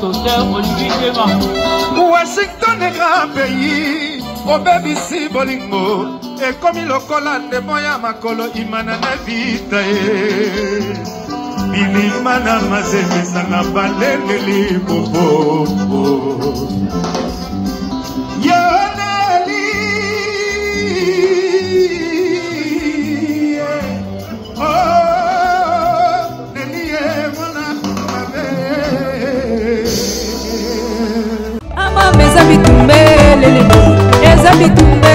docteur Olivier Dema. Washington est grand pays, au baby si bolingo, et comme il a collé de moya makolo imana na vita bilimana mazeme sanga balele bobo Yoneli oh Nelie mona Ama meza bitumbe lele meza bitumbe.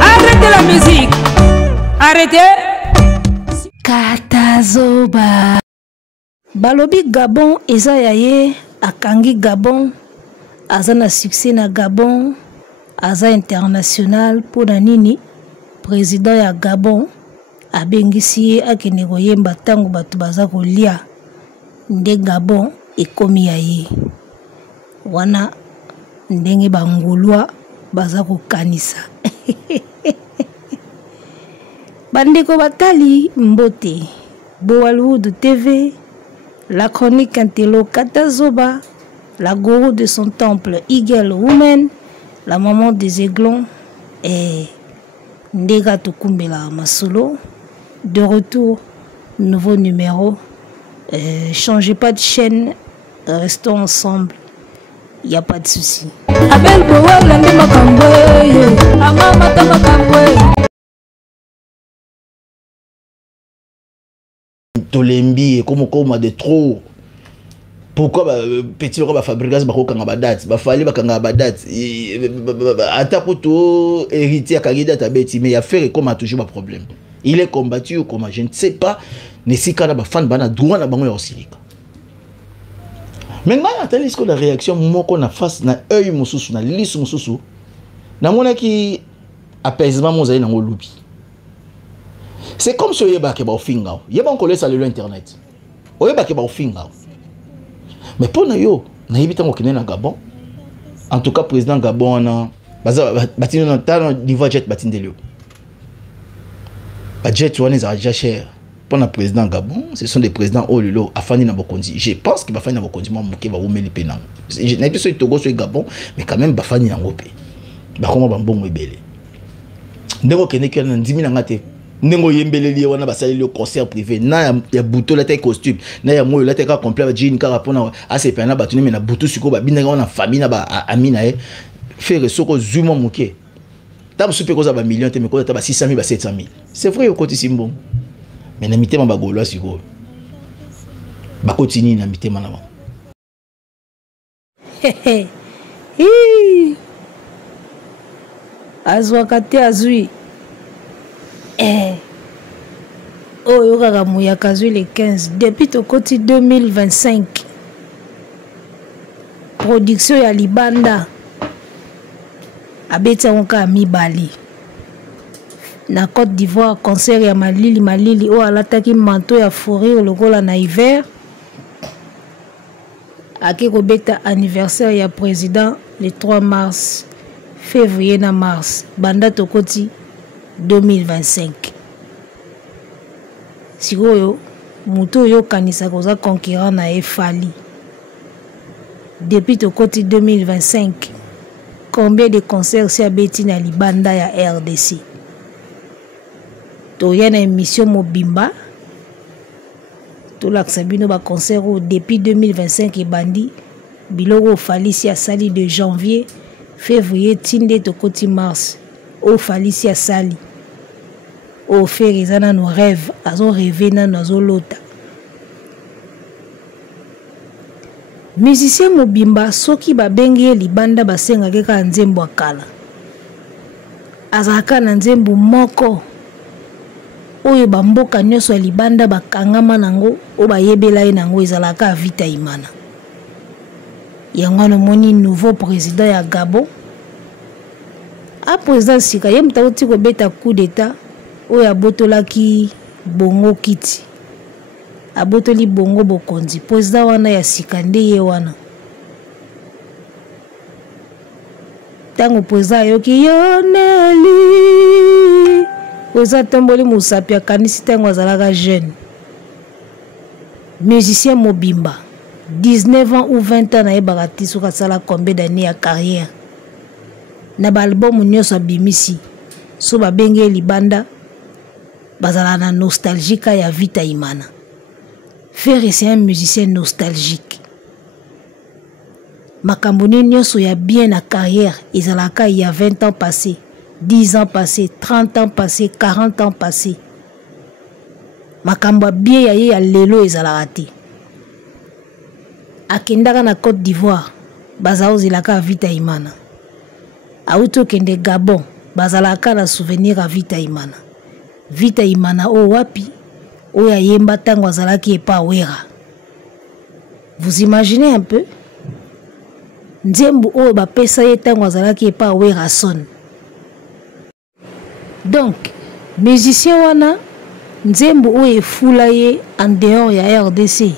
Arrêtez la musique. Arrêtez. Katazoba. Balobi Gabon eza yaye akangi Gabon azana succès na Gabon aza international pour nini président ya Gabon abengisi ye akende koyemba tango batu baza kolia nde Gabon ekomi yaye wana ndenge bangulwa baza kokanisa bandeko batali mbote Boalououd TV, la chronique Intelo Katazoba, la gourou de son temple Eagle Woman, la maman des aiglons et Ndega Tukumbela Masolo. De retour, nouveau numéro. Changez pas de chaîne, restons ensemble, il n'y a pas de souci. Abel Boal, la Makamboy, Amama Makamboy. Tolembi et comme de trop. Pourquoi petit le fabrication bakokanga ba date ba fallait bakanga ba date atapoto héritier kagida tabeti mais il y a faire comme a toujours un problème. Il est combattu ou comment je ne sais pas ne si kana ba fan bana droit na bango ya osilika. Maintenant attendez ce que la réaction moko na face na œil mususu na lisu mususu na mona ki apaisement mozali na ngolubi. C'est comme si vous avez un finger. Vous avez un collègue sur l'internet. Vous avez un finger. Mais pour nous, nous avons un Gabon. En tout cas, le président Gabon, il y a un jet. Le jet est déjà cher. Pour le président Gabon, ce sont des présidents Ololo, Afani Nabokondi. Je pense qu'il va faire Nabokondi, moi, je vais vous mettre les pénales. Je n'ai pas dit que c'est Gabon, mais quand même, Afani Nabokondi. Comment va bon belé. Ndeko kene kene 10 000 ngate. Ndeko yembeleli wana basali le concert privé. Na ya buto la taille costume. Na ya moyo la taille ka complet jean ka rapona ACP na batuni mais na buto siko ba binga wana famille na ba amina e. Faire soko zuma moké. Tam super koza ba million te mais koza ba 600 000 ba 700 000. C'est vrai au côté simbo. Mais na mitema ba golo siko. Ba continue na mitema na. Azwakate azui oh yokaka mouyaka azui le 15 depuis tokoti 2025 production ya libanda abeti yango mibali na Côte d'Ivoire concert ya malili oyo alataki manteau ya fourrure lokola na hiver ake kobeta anniversaire ya président le 3 mars février na mars banda tokoti 2025 sikoyo mutu oyo kanisa koza concurrent na efali depuis tokoti 2025 combien de concerts si abeti na libanda ya RDC toya na émission mobimba tolakisa bino ba concert depuis 2025 ebandi biloko ofalisi asali de janvier février tinde tokoti mars o falisi asali o faire ezana no rêve azo rêver na nazo lota musicien mobimba soki babengi libanda basenga keka nzembo akala azaka na nzembo moko oyo bamboka nyonso ya libanda bakangama nango o bayebela ye nango ezalaka vita imana yango nomoni nouveau président ya Gabon a président sika ye mutauti ko beta coup d'état oyo abotolaki bongo kiti abotoli bongo bokonzi président wana ya sika nde ye wana tango président ayoki Yoneli président tomboli musapi akanisi tango azalaka jeune musicien mobimba 19 ans ou 20 ans na yebaka te soki asala combien d'années ya carrière na baalbum nyonso abimisi so babenge libanda bazala na nostalgique ya Vita Imana. Ferre c'est un musicien nostalgique. Makambo nyonso ya bien na carrière ezalaka il y a 20 ans passés, 10 ans passés, 30 ans passés, 40 ans passés. Makambo bien ya ye ya lelo ezalaka te. Akendaka na Côte d'Ivoire bazao zilaka Vita Imana. Auto kende Gabon bazalaka na souvenir à Vita Imana. Vita Imana o wapi o ya yemba tango azalaki epa wera. Vous imaginez un peu? Nzembo o ba pesa ye tango azalaki epa wera son. Donc musicien wana nzembo o efula ye en dehors ya RDC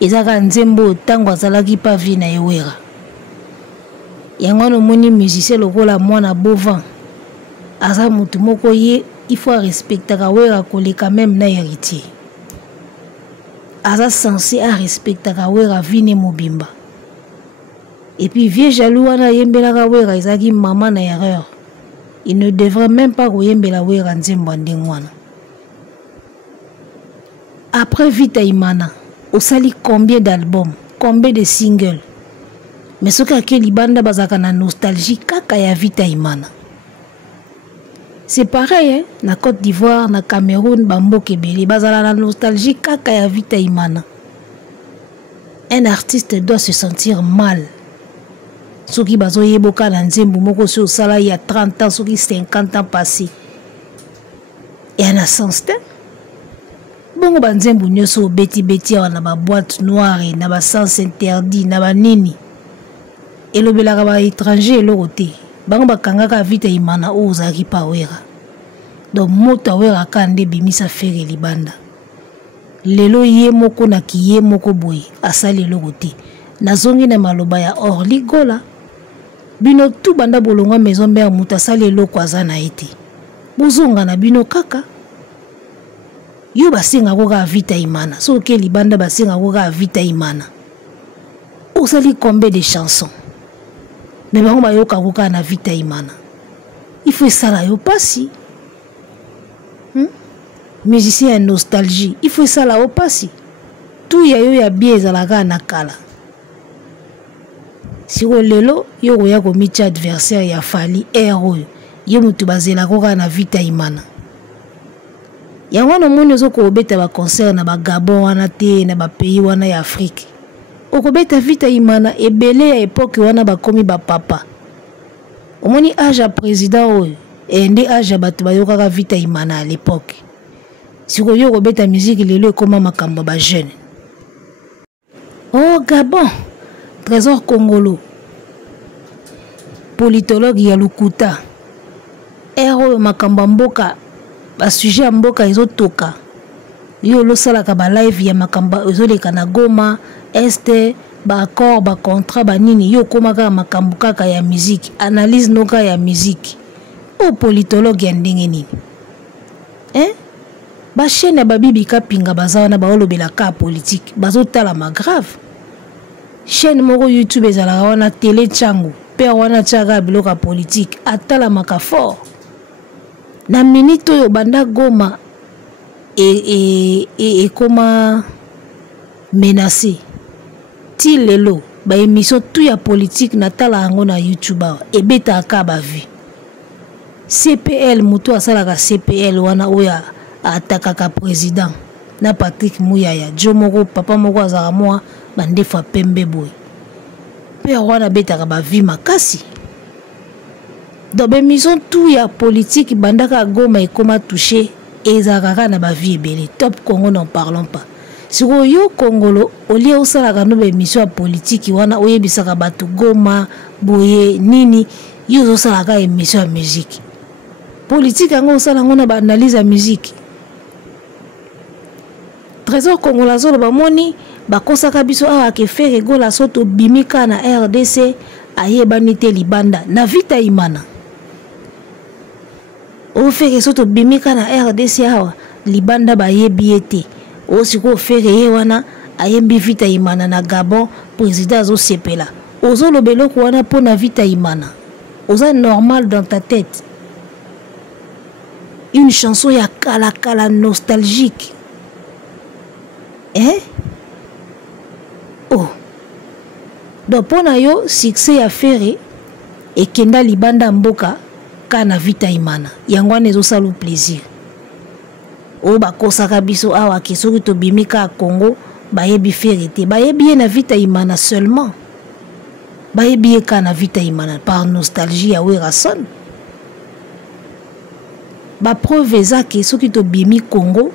ezaka nzembo tango azalaki pa vi na ewera. Yango no moni musicien lokola mwana Bovan aza mutu moko ye il faut respecter Kawera koleka même na héritier. Aza censé à respecter Kawera vine mobimba. Et puis vieux jaloux wana yembela Kawera ezaki maman na erreur. Il ne devrait même pas koyembela Wera nzembo ndengwana. Après Vita Imana, osali combien d'albums, combien de singles. Mais ce que libanda bazaka na nostalgie kaka ya Vita Imana. C'est pareil, hein? Na Côte d'Ivoire, na Cameroun, Bamboke Belé, bazala la nostalgie kaka ya Vita Imana. Un artiste doit se sentir mal. Soki bazo yeboka na nzembo moko so sala il y a 30 ans, soki 50 ans passés. Et en a sens te. Bongo banzembo nyoso beti na ba boîte noire, na ba sens interdit, na ba nini. Et le belaka ba étranger lo côté. Bango bakangaka Vita Imana o ozaki pa wera. Donc moto wera kande bimisa fere libanda. Lelo ye moko na kiye moko boy asali lelo te. Nazongi na maloba ya Orly Gola. Bino tu banda bolongwa maison mère muta sali lelo aza na ete. Bozonga na bino kaka. Yo basinga koka Vita Imana. So ke libanda basinga koka Vita Imana. Osali combien de chansons? Mais bango bayoka koka na Vita Imana. Il faut ça yo pasi. Musicien ya nostalgie. Il faut ça la opasi. Tout ya yo ya bien ezalaka na kala. Si o lelo yo koya ko micha adversaire ya Fali héros. Yo mutu bazela koka na Vita Imana. Yango no moni zo ko obeta ba concert na ba Gabon wana te na ba pays wana ya Afrique. Okobeta Vita Imana ebele ya époque wana bakomi ba papa. Omoni âge à président oyo et ndi âge batu bayokaka Vita Imana à l'époque. Si ko yo kobeta musique lelo ekoma makambo ba jeune. Oh Gabon, Trésor Congolo. Politologue ya Lukuta. Ero makambo mboka ba sujet mboka ezotoka. Yo lo sala ka ba live ya makamba ezoleka na Goma, este ba accord ba contrat ba nini yo komaka makambo kaka ya musique, analyse noka ya musique. O politologue ya ndenge nini? Ba chaîne ba bibi kapinga baza na ba olobela ka politique, bazotala ma grave. Chaîne moko YouTube ezala wana télé changu, pe wana tchaga biloka politique, atala maka fort. Na minute yo banda Goma et comment menacé ti lelo ba émission tout ya politique na tala yango na YouTube et beta akaba vie CPL muto asalaka CPL wana oya atakaka président na Patrick Muyaya jomoko papa moko azaka moi bandefa pembe boy pe wana beta ba vie makasi. Dans la maison tout ya politique bandaka Goma et comment toucher et zakaka na ba vie belé top Congo n'en parlons pas. Si yo Congolo au lieu osala no be mission politique wana oyebisaka batu Goma boye nini yo osala ka émission musique. Politique ngo osala ngona ba analyse ya musique. Trésor Congolais zo ba moni ba kosaka biso awa ke faire gola soto bimika na RDC ayebani te libanda na Vita Imana. O fere soto bimika na RDC awa libanda ba yebi ete o siko fere ye wana ayembi vita imana na Gabon président azo sepela ozo lobelo ko wana pona vita imana oza normal dans ta tête une chanson ya kala nostalgique hein oh donc pona yo succès ya Ferré et kenda libanda mboka kana vita imana yango wana ezosala plaisir o bakosaka biso awa ke soki tobimika Congo bayebi Ferré te bayebi na vita imana seulement bayebi kana vita imana par nostalgie ya Werason ba preuve ezake soki tobimi Congo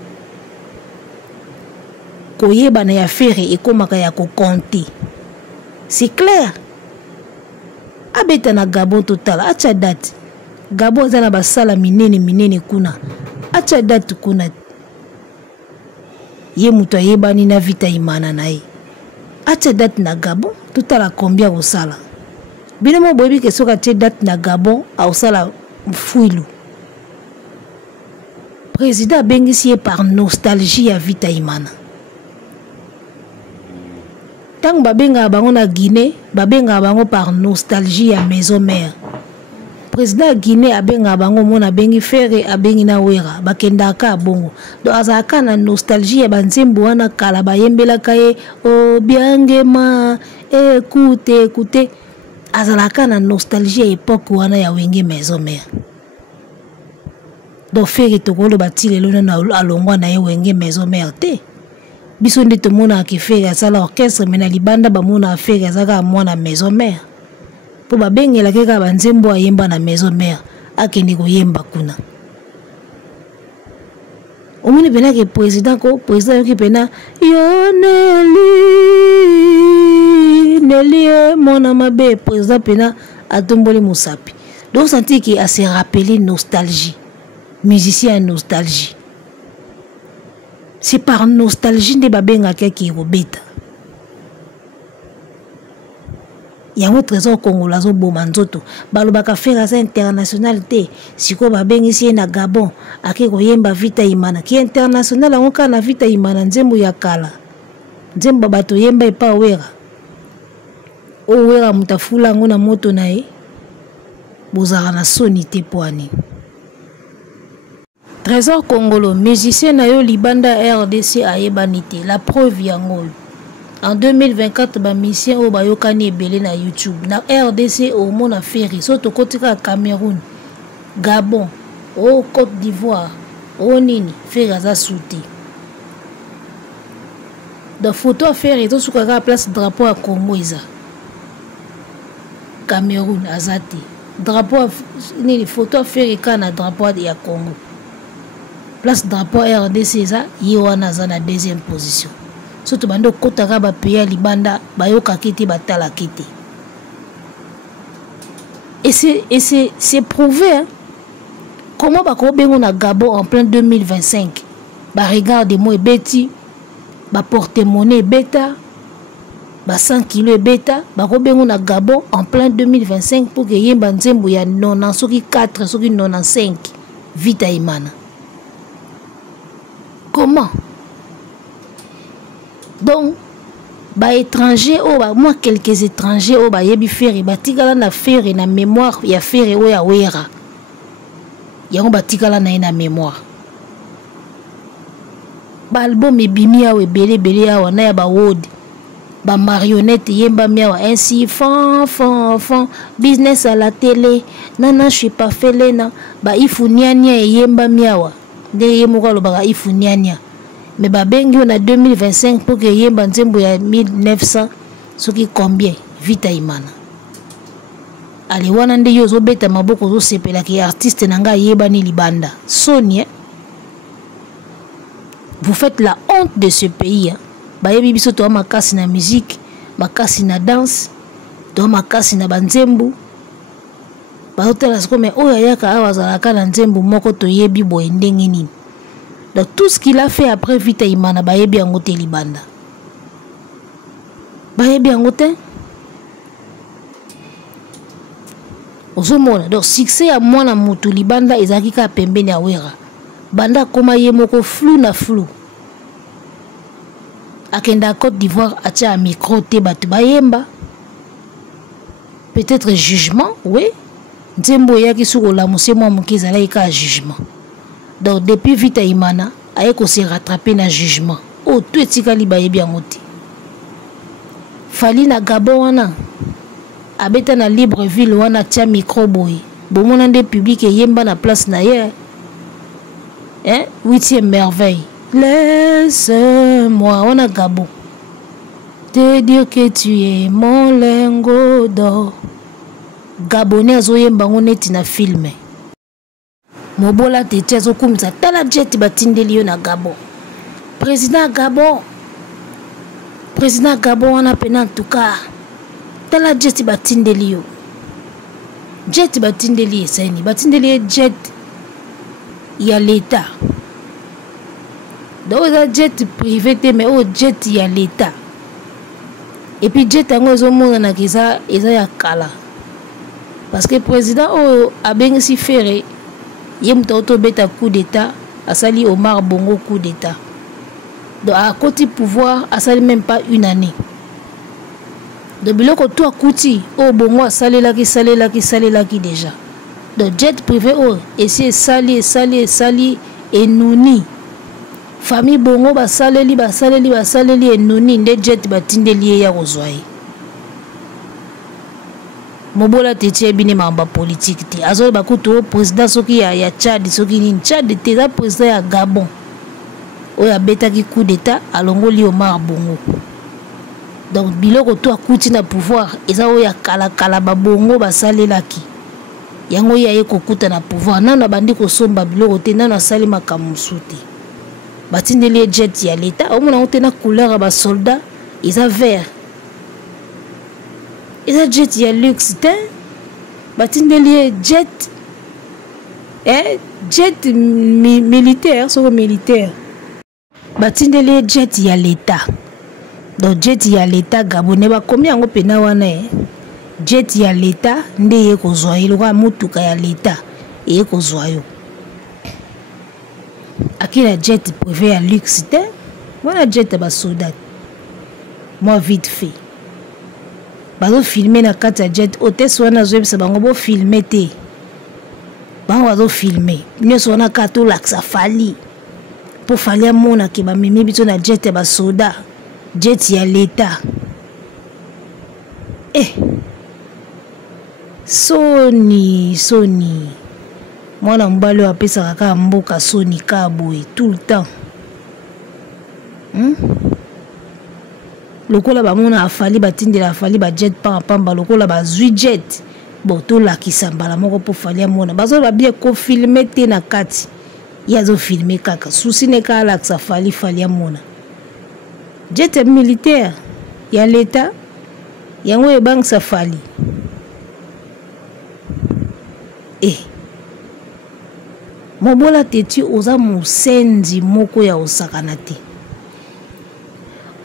koyeba na ya Ferré ekomaka ya kokonte c'est clair abeta na Gabon total acha date Gabon zana basala minene kuna acha date kuna ye muto yebani na vita imana na ye acha date na Gabon total combien osala bino mo boyebi ke soka acha date na Gabon osala mfuilu président bengisi par nostalgie ya vita imana tant babenga bango na Guinée babenga bango par nostalgie ya maison mère président Guinée abenga bango mona bengi Ferré abengi na Wera bakendaka bongo do azaka na nostalgie ya banzembo wana kala bayembela kaye o biangema écoute azalaka na nostalgie ya époque wana ya wenge maison mère do Ferré tokolo batile lona na alongwa na ye wenge maison mère te biso nde tomona ke Ferré asala orchestre mena libanda bamona Ferré azaka mwana maison mère po babengela keka banzembo ayemba na maison mère akende koyemba kuna omoni pena ke président yoki pena yo Nelly mona mabe président pena atomboli musapi donc senti ki a se rappeler nostalgie musicien nostalgie c'est par nostalgie de babenga keki robeta yango trésor congolais zo boma nzoto balobaka Ferré sa international te siko babengisi na Gabon ake koyemba vita imana ki international ango kana vita imana nzembo ya kala nzembo bato yemba epa Wera o Wera mutafula ngo na moto na ye bozaka na soni te poani trésor congolais musicien na yo libanda RDC ayebani te la preuve yango en 2024 ba musicien o bayokani ebele na YouTube na RDC au mona Ferré soto kotika Cameroun Gabon au Côte d'Ivoire au nini Ferré za souté de photo Ferré to suka place drapeau à Congo iza Cameroun azati drapeau nini photo Ferré kana drapeau ya Congo place drapeau RDC za yiwana za na deuxième position surtout bando kotaka ba pays libanda bayoka kiti batala kiti et c'est prouvé hein? Comment ba ko bengo na Gabon en plein 2025 ba regarde moi beti ba porte-monnaie beta ba 100 kg beta ba ko bengo na Gabon en plein 2025 pour que yemba nzembo ya 90 soki 4 soki 95 vita imana comment donc ba étranger oh ba moi quelques étrangers oh ba yebi Ferré batikala na Ferré na mémoire ya Ferré o ya Wera yango batikala na mémoire ba album ebimi ya ebele ya wana ya ba word ba marionnette yemba miawa ainsi fan business à la télé nana je suis pas felena ba ifuniania yemba miawa de yemoko lo ba ifuniania mais babengi on a 2025 pour que yemba nzembo ya 1900 soki combien vita imana ale wana nde yo zo beta maboko zo sepela ki artiste nanga yeba ni libanda Sonia vous faites la honte de ce pays hein? Bayebi biso to makasi na musique makasi na danse to makasi na banzembo ba hotela sko mais oya yaka awazalaka na nzembo moko to yebi boye ndenge nini. Donc tout ce qu'il a fait après vita imana bayebi yango te libanda bayebi yango te ozomona donc succès ya mwana mutu libanda ezaki ka pembeni ya Wera banda koma ye moko flou na flou akenda à Côte d'Ivoire atia un micro te batu bayemba. Peut-être jugement, oui. Nzembo yaki suko la mose moi mukiza la ika jugement. Donc depuis vite imana ayeko se rattraper na jugement. Oh tout etikali bayebi yangote. Fali na Gabon wana abeta na Libreville wana tia micro boy. Bomona nde public yemba na place na ye. Hein? 8e merveille. Laisse-moi, on a Gabon. Te dire que tu es mon lingot d'or. Gabonais azoyemba ngoneti na filme. Mobola tete azokumisa tala jet batindeli yo na Gabon. Président Gabon wana pena en tout cas. Tala jet batindeli yo. Jet batindeli esani. Batindeli jet ya l'État. Donc jet privé mais au jet ya l'État. Et puis jet yango ezomona na kiza eza ya kala. Parce que le président a bien si ferré. Il y a un coup d'État. A sali Omar Bongo coup d'État. Donc à côté pouvoir, a sali même pas une année. Donc biloko tout a coûté. Bongo a sali laki déjà. Donc jet privé et c'est sali et nouni. Famille Bongo ba saleli et nouni nde jet batindeli ya kozwai. Mobola tete bine mamba politique ti azo bakuto président soki ya Tchad soki ni Tchad te za président ya Gabon oya betaki coup d'état alongoli Omar Bongo. Donc biloko to akuti na pouvoir eza oya kala ba Bongo basalelaki yango ya ekokuta na pouvoir nana bandi ko somba biloko te nana sali makamusu te batindeli jet ya l'état omona otena couleur ba soldat eza vert. Et ça jet ya luxe te batindeli jet jet militaire sur militaire batindeli jet ya l'état. Donc jet ya l'état gabonais ba combien yango pena wana jet ya l'état nde ye kozwa ilwa mutuka ya l'état ye kozwa yo akila jet privé ya luxe te wana jet ba soldat moi vite fait. Bazo filmer na kata jet hôtesse wana zoebisa bango bo filmer te bango bazo filmer nyoso wana kato laksa fali po fali amona ke ba mimi bito na jet ba soda jet ya l'état Sony mwana mbalo apesa kaka mboka Sony kaboy tout le temps lokola bamona afali batindela afali ba jet pamba lokola ba zui jet boto la kisambala moko po fali amona bazo ba bien ko filmer te na kati yazo filmer kaka souci ne kala ka fali amona jet militaire ya l'état yango e bank safali mobola teti oza musenzi moko ya osakana te.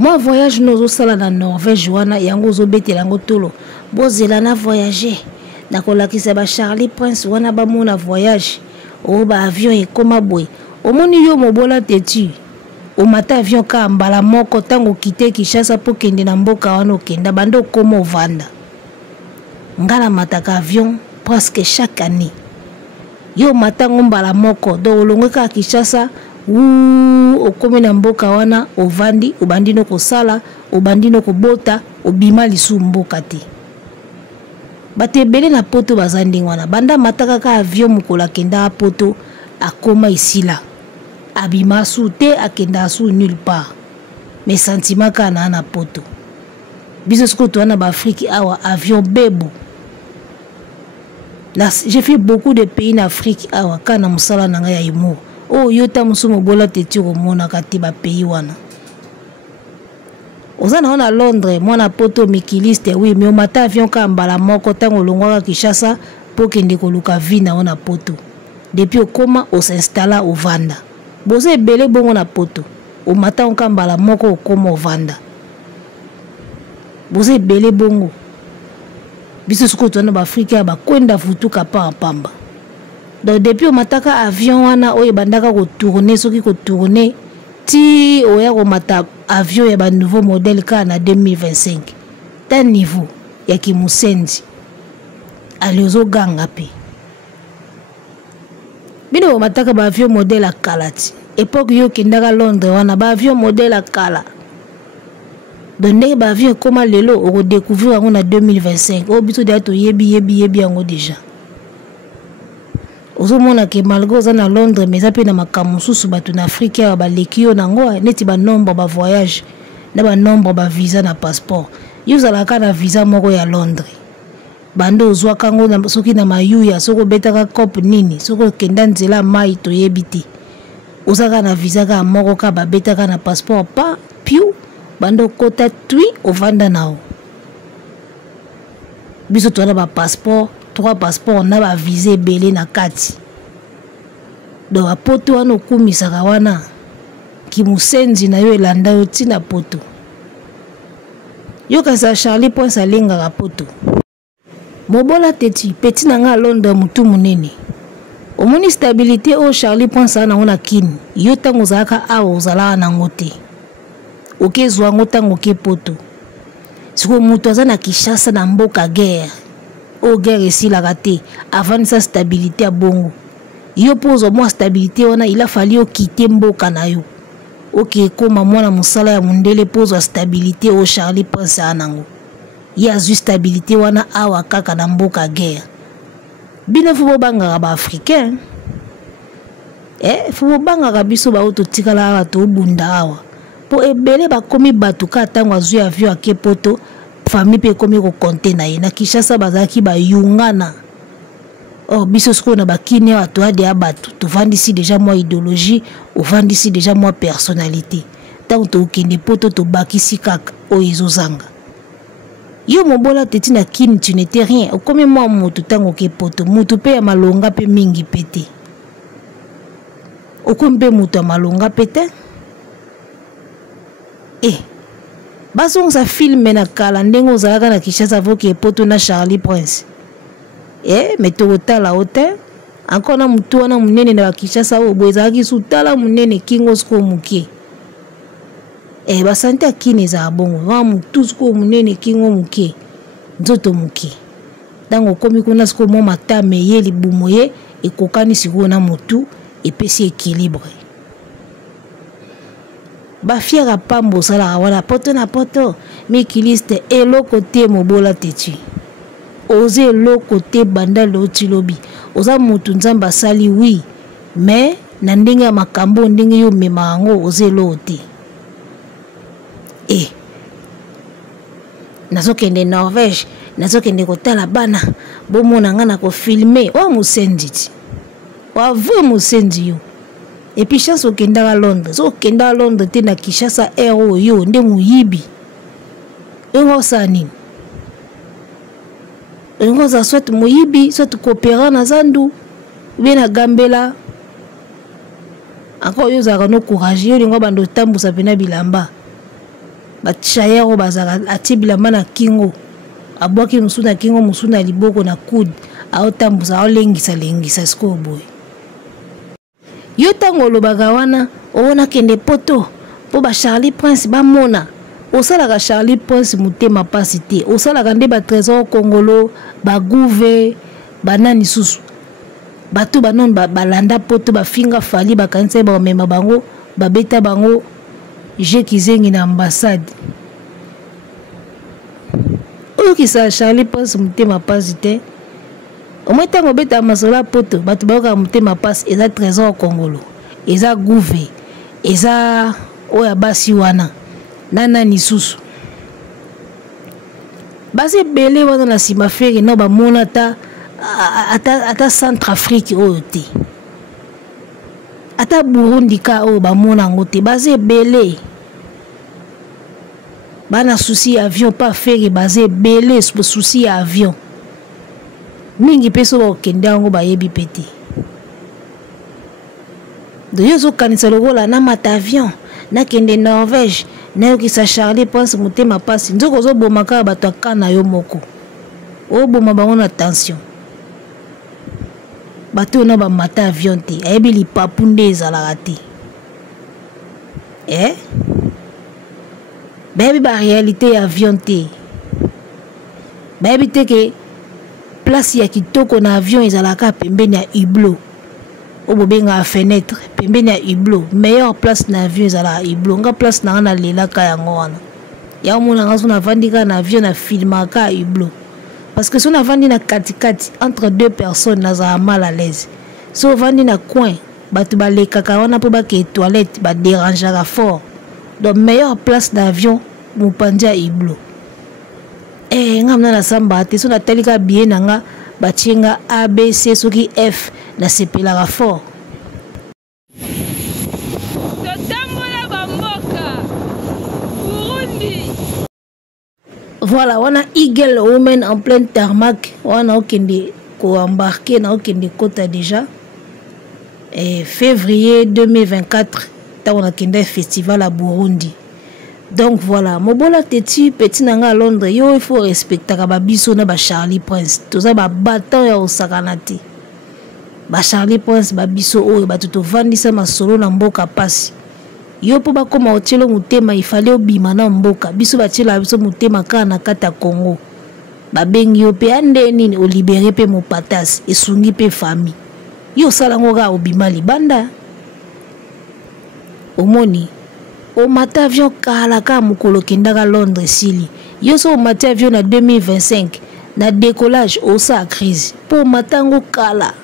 Moi voyage nozo sala na Norvège wana yango zo betela ngo tolo bozela na voyager na kolakisa ba Charlie Prince wana ba mona voyage o ba avion e koma boy omoni yo mobola teti o mata avion ka mbala moko tango kite Kinshasa po kende na mboka wana okenda bando komo vanda ngala mataka avion presque chaque année yo matango mbala moko do olongo ka Kinshasa okome na mboka wana ovandi obandi no kosala obandi no kobota obima lisu mboka te batebele na poto bazandi wana banda mataka ka avion mukola kenda poto akoma isila abima su te akenda su nulle part mais sentiment kana na poto biso ko wana ba Afrique awa avion bebo. J'ai fait beaucoup de pays en Afrique awa kana musala nanga ya imo yota musumo bola teti komona kati ba pays wana ozana wana Londres mwana poto mikiliste oui mais mata avion ka mbala moko tango longwaka Kinshasa po kende koluka vina wana poto depuis okoma s'installa au vanda boze ebele bongo na poto o mata onka mbala moko okoma ovanda boze ebele bongo biso siko tona ba Afrika ba kwenda futuka pa pamba. Donc depuis au mataka avion wana oye bandaka ko tourner soki ko tourner ti oya komata avion ya ba nouveau modèle ka na 2025 ta niveau ya Kimusendi aliozo ganga pe bino mataka ba avion modèle a kalati époque yo kindaka Londres wana ba avion modèle a kala donné ba avion comment lelo o découvrir en 2025 o biso de to yebi yango déjà ozomona ke malgré za na Londres mais ça pe na makamususu batu na Afrique ya ba lekio nango neti ba nombre ba voyage na ba nombre ba visa na passeport yuzala ka na visa moko ya Londres bando ozwa kango na soki na mayu ya soko betaka cop nini soko kenda nzela mai to yebiti ozaka na visa ka moko ka ba betaka na passeport pa piu bando kota tui ovanda nao biso to na ba passeport 3 passeports na ba visa belé na kati do apoto wana okumisaka wana Kimusendi na yo elanda yo tina poto yo kasa Charlie Prince alengaka poto mobola teti petit nanga Londres mutu munene omoni stabilité o Charlie Prince ana ona kini yo tango zaka awo ozala na ngote okezwa ngotango ke poto siko mutu azana Kinshasa na mboka guerre o guerre esilaka te avant sa stabilité ya bongo yo pozo mwa stabilité wana il a fallu okite mboka na yo oke koma mwana musala ya mundele pozo stabilité o Charlie Prince anango ya zu stabilité wana awa kaka na mboka guerre bino fubo bangaka ba africain fubo bangaka biso ba oto tikala awa to bunda awa po ebele bakomi batuka tango azu avion ake poto famille pe komi ko compter na ye na Kinshasa bazaki ba yungana biso siko na bakine wato ade abatu to vandisi déjà moi idéologie ou vandisi déjà moi personnalité tant to kende poto to bakisi kaka o ezozanga yo mobola teti na kini tu n'étais rien okomi moi mutu tango ke poto mutu pe ya malonga pe mingi pete okomi pe mutu ya malonga pete basong sa filme na kala ndengo ozalaka na Kinshasa voki epoto na Charlie Prince mais tokotala ote encore na mutu wana munene na Kinshasa obo ezalaki sutala munene kingo siko mukie basante akini za bongo wa mutu siko munene kingo mukie nzoto mukie dango komi kuna siko mo matame ye libumo ye ekokani siko na mutu epesi équilibre ba fiera pambo sala wana poto na poto mikiliste elo côté mobola teti oser lo côté banda lo tilobi oza mutu nzamba sali oui mais na ndenge ya makambo ndenge yo mema ngo oser lo te nazokende Norvège nazokende kotala bana bomona nga na ko filmer wa Musendi wa vu Musendi yo et puis chance au kenda à Londres so kenda à Londres te na Kinshasa ero yo nde muyibi ngo sani ngo za soit muyibi soit coopérant na zandu bena gambela encore yo za no courage yo ngo bando tambusa pena bilamba batshayero bazaka atibilamba na kingo abwaki musuna kingo musuna liboko na coude aotambusa aolengisa siko boy yo tango lobaka wana ona kende poto po ba Charlie Prince ba mona osalaka Charlie Prince mutema pasi te osalaka nde ba trésor congolo ba gouve banani susu bato banon balanda poto bafinga fali bakanisa ba mema bango babeta bango je kizengi na ambassade oyo kisa Charlie Prince mutema pasi te au moins tango beta masola poto bato bayoka mutema pasi eza trésor congolo eza gouve eza oya basi wana nani susu basi belé wana na sima fere no ba mona ata Centrafrique oyo te ata Burundi ka oyo ba mona ngote basi belé bana souci avion pas fere basi belé souci avion mingi peso ba kende ngo ba yebi peti de yozo kanisa lokola na mata avion na kende Norvège na yoki sa Charlie Prince mutema pasi nzoko zo bomaka bato akana yo moko o boma bango na tension bato na ba mata avion te ayebi lipapu nde ezalaka te bayebi ba réalité ya avion te bayebi te ke place ya kitoko na avion ezalaka pembeni ya hublot o bobenga fenêtre pembeni ya hublot meilleure place na avion ezalaka hublot nga place na nga na lelaka yango wana ya mona nga so navandi kaka na avion na filmaka hublot parce que so navandi na katikati entre deux personnes nazala mal à l'aise so ovandi na coin bato balekaka wana mpo bakee toilette baderangeaka fort donc meilleure place d'avion mopanzi ya hublot nga mna nasamba te so natali kaka billet na nga batie nga ABC soki F nasepelaka fort voilà wana Eagle Women en plein tarmac wana okende koembarquer na okende kota déjà février 2024 on a un festival à Burundi. Donc voilà, Mobola Teti petit nanga à Londres, yo il faut respecter ka biso na ba Charlie Prince. Tout ça ba battant ya osakanati. Ba Charlie Prince ba biso o ba tuto vandisa masolo na mboka pasi. Yo po ba koma otelo mutema il fallait obima na mboka. Biso ba tela biso mutema kana kata Congo. Ba bengi yo pe ande nini o libérer pe mo patas esungi pe famille. Yo sala ngoga obima libanda. Omoni o mata avion kala ka mukolo kendaka Londres sili yo so mata avion na 2025 na décollage au sa crise pour matango kala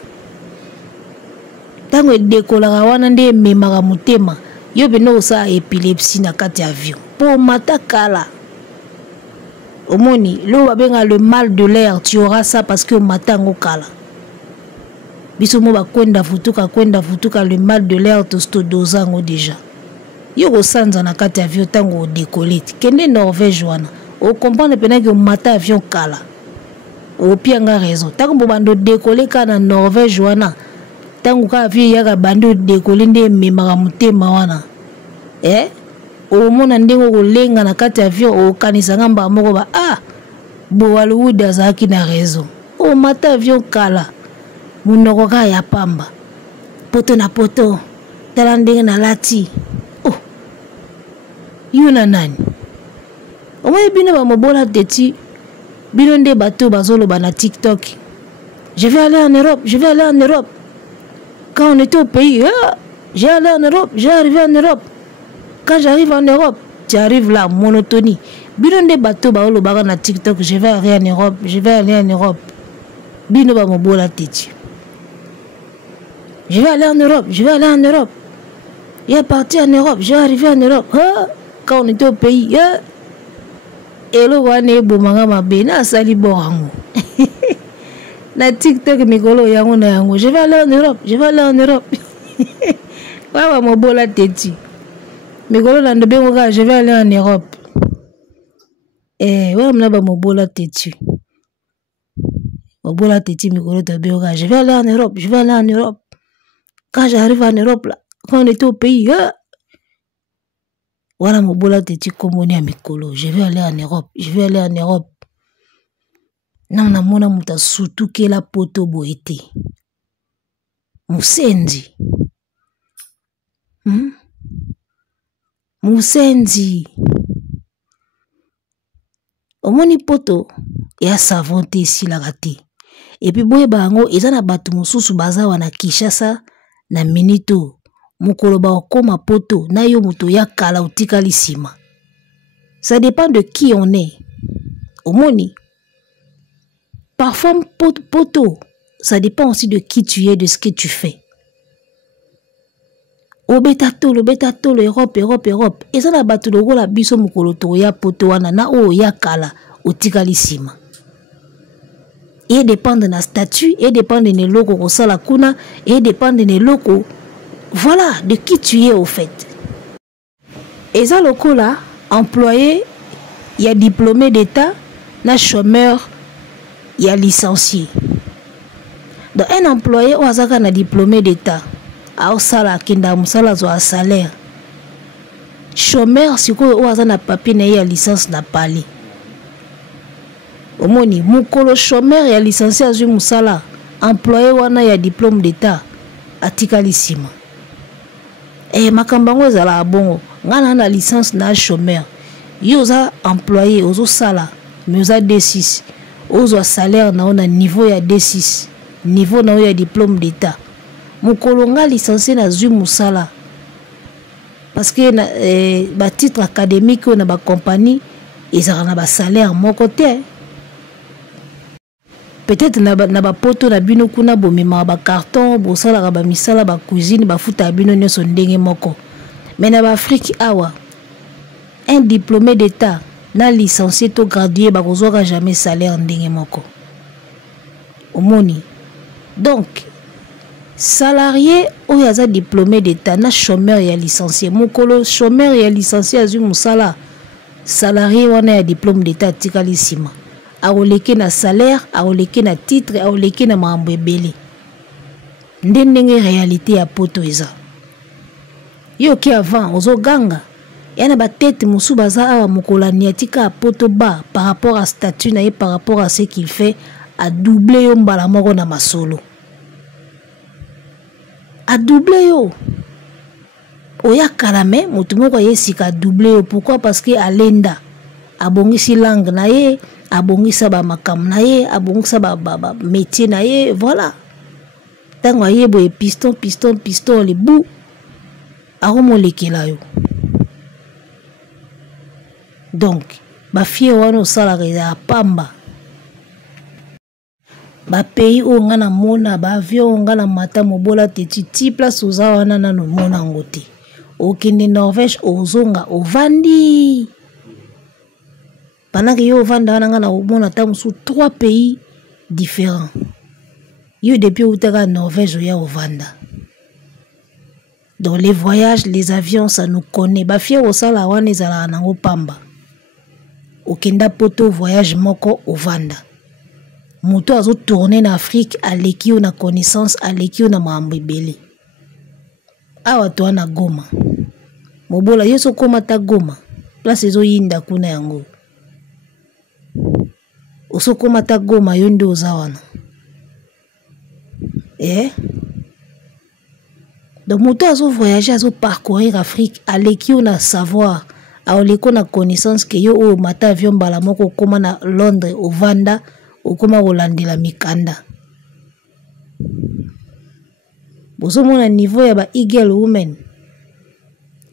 tango décollera wana nde memaka mutema yo beno sa épilepsie na kati avion pour mata kala omoni lo babenga le mal de l'air tu auras ça parce que matango kala biso mo bakwenda futuka le mal de l'air tosto dozango déjà yo ko sanza na kati avion tango décoller kende Norvège wana o comprendre pena que mata avion kala o pianga raison tango bo bando décoller ka na Norvège wana tango ka avion yaka bando décoller nde memaka mutema wana o mona ndengo ko lenga na kati avion o kanisa ngamba moko ba bo Hollywood azaki na raison o mata avion kala munoko ka ya pamba poto na poto tala ndenge na lati yuna nani omoye bino ba Mobola Teti bino nde bato bazolo na TikTok je vais aller en Europe quand on était au pays j'ai allé en Europe j'ai arrivé en Europe quand j'arrive en Europe tu arrives là monotonie bino nde bato bazolo na TikTok je vais aller en Europe bino ba Mobola Teti je vais aller en Europe il est parti en Europe je vais arriver en Europe quand on était au pays et le wane bomanga mabe na sali borango na TikTok mikolo yango na yango je vais aller en Europe Wa Mobola Teti mikolo na ndobengo ka je vais aller en Europe wa mna ba Mobola Teti mikolo tabeo ka je vais aller en Europe quand j'arrive en Europe là quand on était au pays voilà Mobola Teti komoni ya mikolo je vais aller en Europe non na mona muta surtout que la poto boete musenzi omoni poto ya savonte ici la raté et puis boye bango eza na bato mosusu bazawa na Kinshasa na minito mukolo ba okoma poto na yo muto ya kala utikali sima. Ça dépend de qui on est. Omoni. Parfois poto, ça dépend aussi de qui tu es, de ce que tu fais. Obetatolo, Europe. Et ça na batu logo la biso mukolo to ya poto wana na o ya kala utikali sima. Et dépend de la statut, et dépend de ne loko ko sala kuna, et dépend de ne loko. Voilà de qui tu es au fait. Et ça, le coup là, employé, il y a diplômé d'État, na chômeur, il y a licencié. Donc un employé, on a diplômé d'État, a sala kenda musala zo a salaire. Chômeur, si on a un papier, na a licence na pali. Omoni, mukolo chômeur, il y a licencié à musala. Employé, on a diplôme d'État, a tikalisima. Makambango ezala bongo Ngana na licence na chômeur. Yo oza employé, ozo sala, mais oza D6. Ozo salaire na on a niveau ya D6. Niveau na ya diplôme d'état. Mokolo nga licencié na zui musala. Parce que ba titre académique na ba compagnie ezaka na ba salaire moko te. Peut-être na ba poto na bino kuna bomema ba carton bosala ba misala ba cuisine ba futa bino nyonso ndenge moko. Mais na ba Afrique awa un diplômé d'état na licencié to gradué ba kozwaka jamais salaire ndenge moko. Omoni. Donc salarié ou yaza diplômé d'état na chômeur ya licencié mokolo chômeur ya licencié azu musala salarié wana ya diplôme d'état tikali sima aoleke na salaire aoleke na titre aoleke na mambo ebele ndenge réalité ya poto eza yo ki avant ozo ganga yana ba tête musu baza awa mokola niatika poto ba par rapport à statut na ye par rapport à ce qu'il fait a doubler yo mbala moko na masolo a doublé yo. Oya karame, mutumoko yesika a doublé yo. Pourquoi? Parce que alenda abongisi langue na ye, abongisa ba makam na ye, abongisa ba métier na ye, voilà. Tango ye boye piston le bout. Aromo lekela yo. Donc, ba fie wana osala ya pamba. Ba pays o ngana mona ba avion ngana mata mobola te ti place oza wana na no mona ngote okende Norvège ozonga ovandi pendant que yo ovanda wana ngana mona ta musu 3 pays différents yo depuis utaka Norvège ya ovanda. Dans les voyages les avions ça nous connaît ba fie osala wana ezala nango pamba okenda poto voyage moko ovanda. Moto azo tourner en Afrique aleki yo na connaissance aleki yo na mambo ebele awa to na Goma mobola yeso koma ta Goma place ezo yinda kuna yango oso koma ta Goma yo ndo ozawana donc moto azo voyager azo parcourir Afrique aleki yo na savoir aoleko na connaissance que yo o mata avion bala moko koma na Londres ovanda okoma kolandela mikanda bozomona niveau ya ba eagle women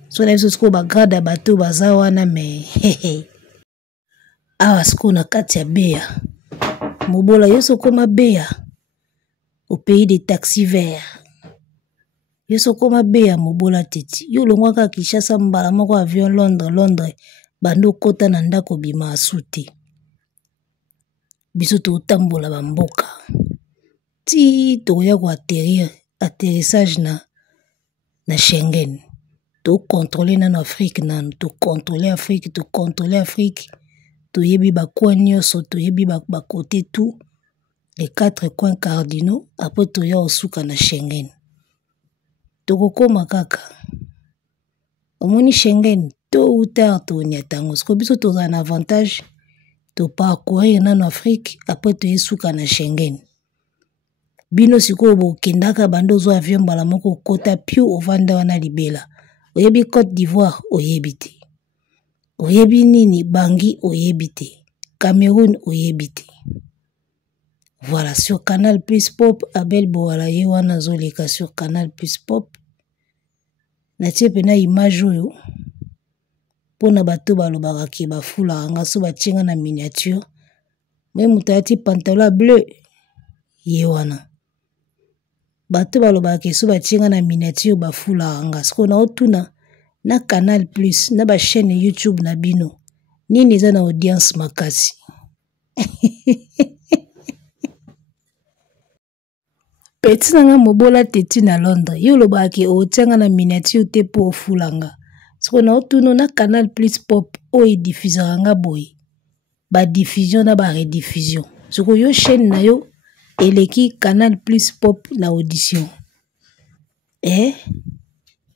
so na biso siko ba grade ya bato baza wana me awa siko na kati ya beya mobola yoso koma beya au pays des taxis verts yoso koma beya mobola teti yo longwaka Kinshasa mbala moko avion Londres bando kota na ndako bima asute biso totambola bamboka ti toya ko atterrissage na Schengen to contrôler na Afrique na to contrôler Afrique to yebi ba coin nyonso to yebi ba côté tout les 4 coins cardinaux après to ya osuka na Schengen to kokoma kaka omoni Schengen to uta to nyatango sko biso to un avantage to parcourir en Afrique après to yesuka na Schengen bino siko bo kendaka bando zo avion bala moko kota piu ovanda wana libela oyebi Côte d'Ivoire oyebi te oyebi nini Bangui oyebi te Cameroun oyebi te voilà sur Canal Plus Pop Abel Boala ye wana zoleka sur Canal Plus Pop na tie pena image oyo pona bato balobaka ke bafula nga so batinga na miniature mais mutati pantalon bleu ye wana bato balobaka ke so batinga na miniature bafula nga siko na otuna na Canal Plus na ba chaîne YouTube na bino nini eza na audience makasi petit nanga mobola teti na Londres yo lobaka ke otianga na miniature te po ofulanga siko na otuna na Canal Plus Pop o diffusera nga boy ba diffusion na ba rediffusion siko yo chaîne na yo eleki Canal Plus Pop na audition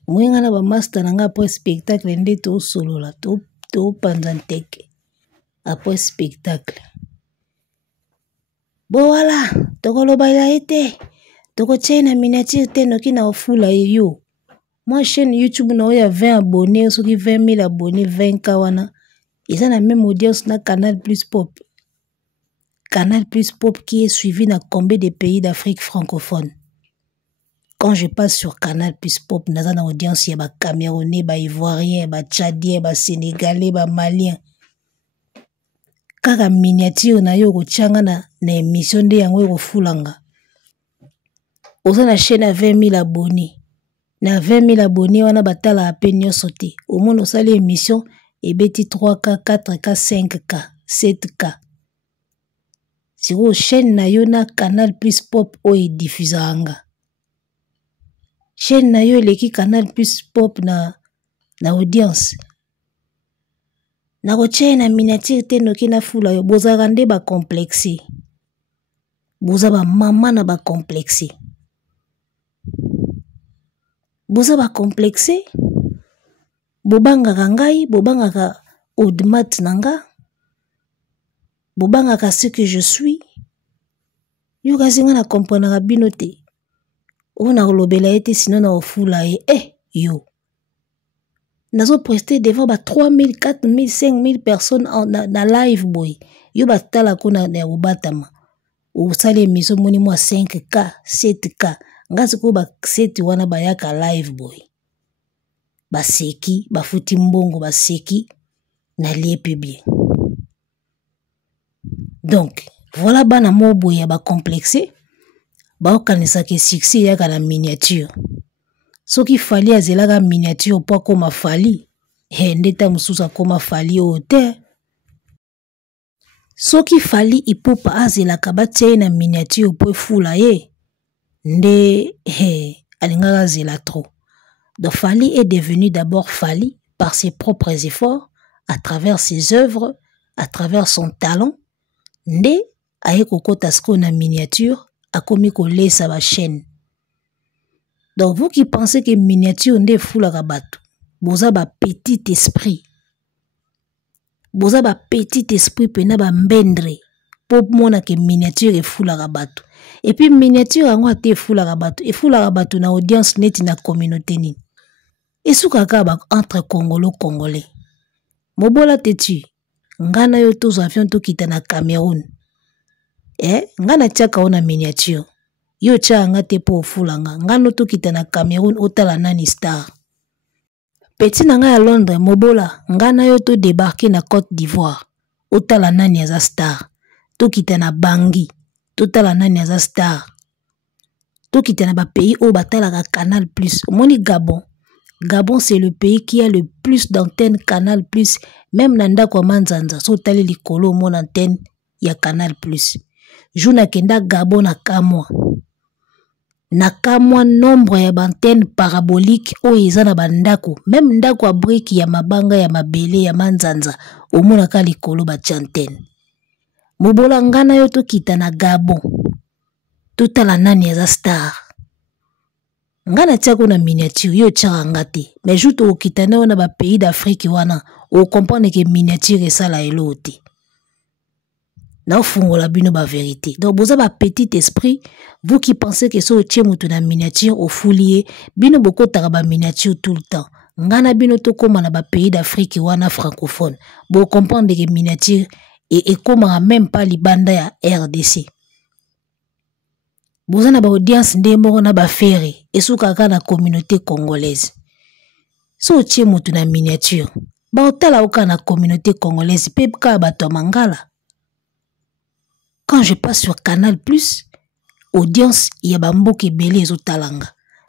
mwenga na ba master nanga après spectacle nde to solola to panzanteke après spectacle bo wala tokoloba ila ete toko chena miniature te noki na ofula yo Moi, chaîne YouTube, il y a 20 abonnés, ceux qui 20 000 abonnés, 20 kawana. Ils ont la même audience dans Canal Plus Pop. Canal Plus Pop qui est suivi dans combien de pays d'Afrique francophone. Quand je passe sur Canal Plus Pop, dans une audience, il y a des Camerounais, des Ivoiriens, des Tchadiens, des Sénégalais, des Maliens. Kaka miniature na yo kochanga na émission de yango ko fulanga. Oza na chaîne à 20 000 abonnés. Na 20 000 abonnés wana batala à peine yo sauté. Au moins osali émission et beti 3K, 4K, 5K, 7K. Si vous chaîne na yo na Canal Plus Pop o e diffusanga. Chaîne na yo leki Canal Plus Pop na audience. Na koche na miniature te noki na fula yo boza rande ba complexé. Boza ba mama na ba complexé. Boza ba complexé. Bobanga kangai, bobanga ka audmat nanga. Bobanga ka ce que je suis. Yo kazinga na comprendre ka binote. O na lobela ete sinon na ofula yo. Nazo presté devant 3 000, 4 000, 5 000 personnes na live boy. Yo batala kuna na ubatama. Ou sali émission moni moi 5K, 7K. Ngazi ko ba 7 wana bayaka live boy. Ba seki, ba futi mbongo ba seki na liepe bien. Donc, voilà bana mo boy ya ba complexé. Ba okanisa ke succès yaka na miniature. Soki fali azelaka miniature po koma fali, ndeta mususa koma fali ote. Soki fali ipupa azelaka batie na miniature po fula ye, nde alingaka zela trop. Donc Fali est devenu d'abord Fali par ses propres efforts, à travers ses œuvres, à travers son talent. Nde ayeko kota sko na miniature, akomi ko lesa ba chaîne. Donc vous qui pensez que miniature nde fulaka batu, boza ba petit esprit. Boza ba petit esprit pena ba mbendre. Pop mona ke miniature e fulaka batu. Et puis miniature yango ate fulaka batu. E fulaka batu na audience neti na communauté ni. E soukaka ba entre Congolais. Mobola tetu. Ngana yo tozo avion to kita na Cameroun. Ngana tiaka ona miniature. Yo tia nga te po fulanga. Ngano to kita na Cameroun otala nani star. Petit nanga ya Londres mobola. Ngana yo to débarquer na Côte d'Ivoire. Otala nani aza star. To kita na Bangui. Totala nani aza star. To kita na ba pays o batala ka Canal Plus. Moni Gabon. Gabon c'est le pays qui a le plus d'antennes Canal Plus. Même nanda kwa manzanza. So tali likolo mon antenne ya Canal Plus. Juna kenda Gabon na kamwa. Na kamwa nombre ya antenne parabolique o eza na bandako. Même ndako a brique ya mabanga ya mabele ya manzanza. Omona ka likolo ba antenne. Mobola ngana yo to kita na Gabon. Totala nani aza star. Ngana tiako na miniature yo tiaka ngate. Mais juto okita na wana ba pays d'Afrique wana. O comprendre que miniature esala elote. Na ofungola bino ba vérité. Donc boza ba petit esprit. Vous qui pensez que so tie mutu na miniature au foulier. Bino boko taka ba miniature tout le temps. Ngana bino to koma na ba pays d'Afrique wana francophone. Bo comprendre que miniature et comme même pas libanda ya RDC. Boza na ba audience nde moko na ba fere et soukaka na communauté congolaise. So tie mutu na miniature. Ba otala oka na communauté congolaise pe ka bato mangala. Quand je passe sur Canal Plus, audience ya ba mboke belé zo talanga.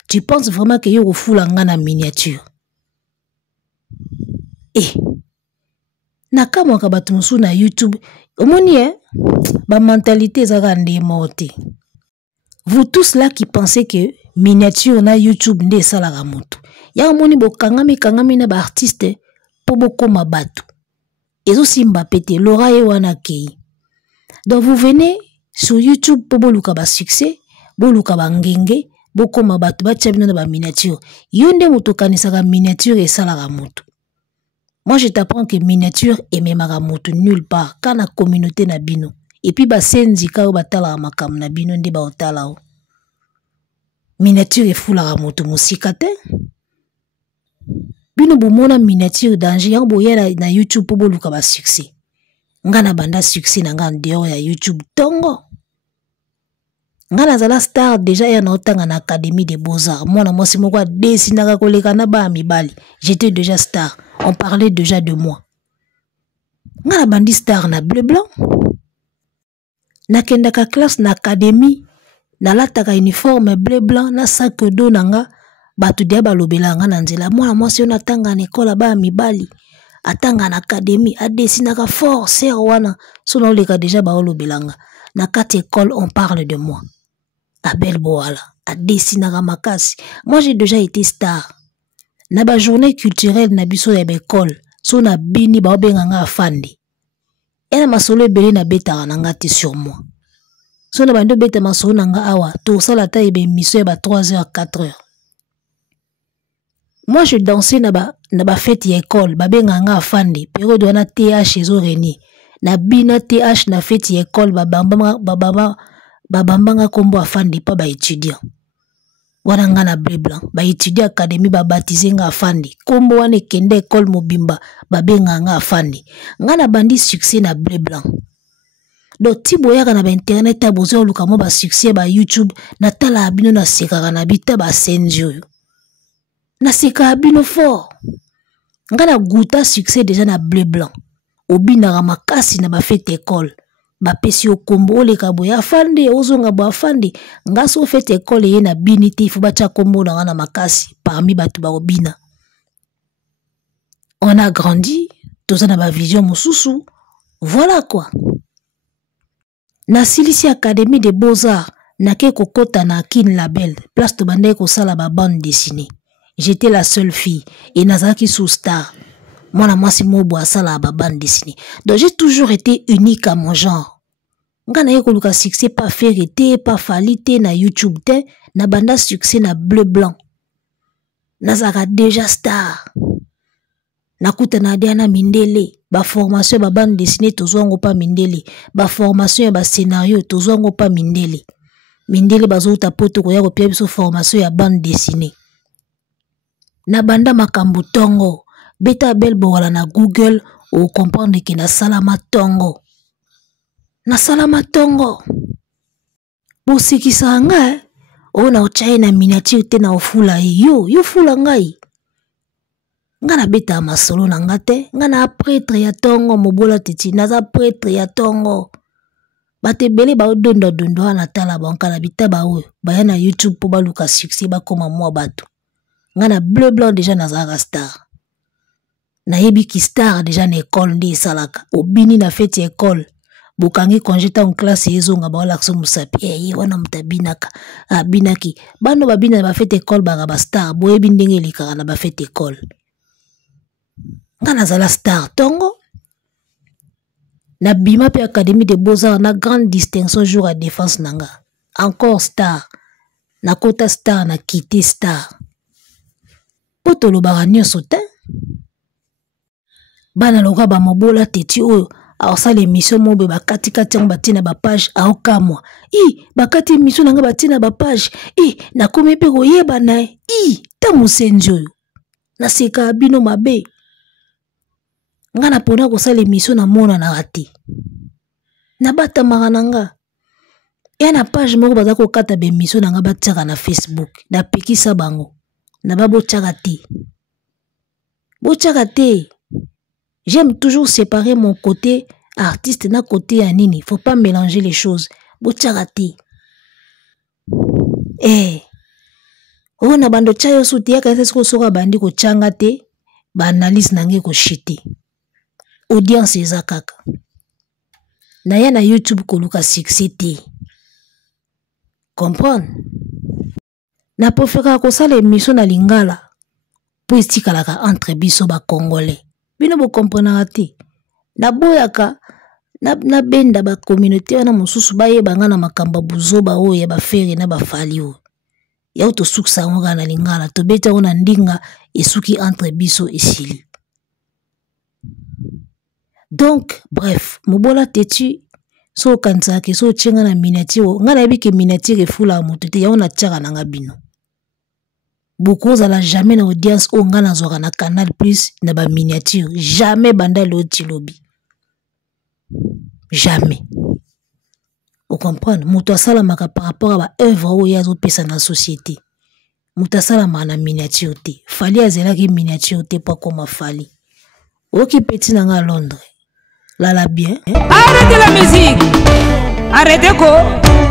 Tu penses vraiment que yo ofulanga na miniature? Nakamo ka bato musu na YouTube. Omoni ba mentalité zaka nde mote. Vous tous là qui pensez que miniature na YouTube nde salaka moto. Ya omoni bo kangami na ba artiste po bokoma bato. Ezo simba pete Laura e wana kei. Donc vous venez sur YouTube pour boluka ba succès, boluka ba ngenge, bokoma bato ba tia bino na ba miniature. Yonde moto kanisaka miniature e salaka moto. Moi, je t'apprends que miniature et même moto nulle part. Quand la communauté na bino. Et puis, ba senzika ou batala makam na bino ndi ba otala o. Miniature et fou la moto musikate. bino bomona miniature danger yango boya na YouTube po boluka ba succès nga na banda succès na nga dehors ya YouTube tongo nga nazala star déjà ya na otanga na Académie des Beaux-Arts mwana mwasi moko adesinaka koleka na ba mibali j'étais déjà star on parlait déjà de moi nga na bandi star na bleu blanc nakendaka classe na Académie nalataka uniforme bleu blanc na sac d'eau nanga batu dia balobela nga na nzela mwana mwasi ona tanga na école ba mibali atanga na Académie adesinaka fort ser wana sona oleka déjà ba olobelanga na kati école on parle de moi Abel Boala adesinaka makasi moi j'ai déjà été star na ba journée culturelle na biso ya école so na bini ba obenga nga afandi ena masolo ebele na betaka na nga te sur moi so na bando beta masolo na nga awa to sala ta ebe mission ba 3h 4h. Moi je dansais na ba fête ya école ba benga nga afandi période wana TH ezo reni na bina TH na fête ya école ba bambanga kombo afandi pa ba étudiant wana nga na bleu blanc ba étudiant Académie ba baptiser nga afandi kombo wana kende école mobimba ba benga nga afandi nga na bandi succès na bleu blanc donc tibo yaka na ba internet abozo luka mo ba succès ba YouTube na tala bino na sekaka na bita ba senjo na seka bino fort nga na guta succès déjà na bleu blanc obinaka makasi na ba fête école ba pesi okombo oleka boya afande ozonga bo afande nga so fête école ye na bini te fu bacha kombo na nga na makasi parmi batu ba obina on a grandi toza na ba vision mosusu voilà quoi na silisi Académie des Beaux-Arts na ke kokota na Kin Label place to bande ko sala ba bande dessinée j'étais la seule fille et nazaki sous star moi mwasi mobo asala ba bande dessinée donc j'ai toujours été unique à mon genre nga na yeko luka succès pas ferité pas falité na YouTube te na banda succès na bleu blanc nazaka déjà star nakuta na Diana Mindele ba formation ba bande dessinée tozwango pa Mindele ba formation ya ba scénario tozwango pa Mindele bazouta poto ko ya ko pia biso formation ya bande dessinée na banda makambo tongo beta Abel Boala na Google ou comprendre que na salama tongo bosikisa nga ona ochaye na miniature te na ofula yo fula ngai nga na beta masolo na nga te nga na prêtre ya tongo mobola titi naza prêtre ya tongo batebele ba odondo na tala banka na bitaba oyo baya na YouTube po baluka succès bakoma mwa bato nga na bleu blanc déjà nazaka star na yebi ki star déjà na école ndi salaka obini na fête école bukangi konjeta en classe ezonga ba lakso musapi wana mutabinaka binaki bano babina ba fête école ba star boyebi ndenge likaka na ba fête école nga nazala star tongo na bima pe Académie des Beaux-Arts na grande distinction jour à défense nanga encore star na kota star na quitté star potolo nyonso te bana loka ba mobola teti oyo awasala émission mobe bakati kati yango batina ba page aokamwa bakati émission nanga batina ba page na komi pe koyeba na ta musenjo oyo na seka bino mabe nga na pona kosala émission na mona na rati na batamaka nanga ya na page moko baza kokata ba émission nanga batiaka na Facebook na pekisa bango na bochaka te j'aime toujours séparer mon côté artiste na côté anini faut pas mélanger les choses bochaka te na bando chayo suti ya kaisa siko soka bandi ko changa te ba analyse nange ko shite audience eza kaka na ya na YouTube ko luka succès te comprendre na pofeka ko sala émission na lingala po estikalaka entre biso ba congolais bino bo comprendre te na boyaka na benda ba communauté wana mosusu bayebanga na makamba buzoba oyo ya ba fere na ba fali oyo ya to suksa ngo na lingala to beta ona ndinga esuki entre biso esili donc bref mobola tetu so kanza ke so chenga na miniature nga na yebike miniature fula moto te ya ona tchaka nanga bino beaucoup zala jamais na audience o nga na zoka na Canal Plus na ba miniature jamais banda le tilobi jamais. Vous comprenez? Mouta salamaka par rapport à ba œuvre ou yazo pesa na société. Mouta salama na miniature te. Fali azela ki miniature te pas comme fali. Oki petit na nga Londres. Là bien. Arrêtez la musique. Arrêtez quoi?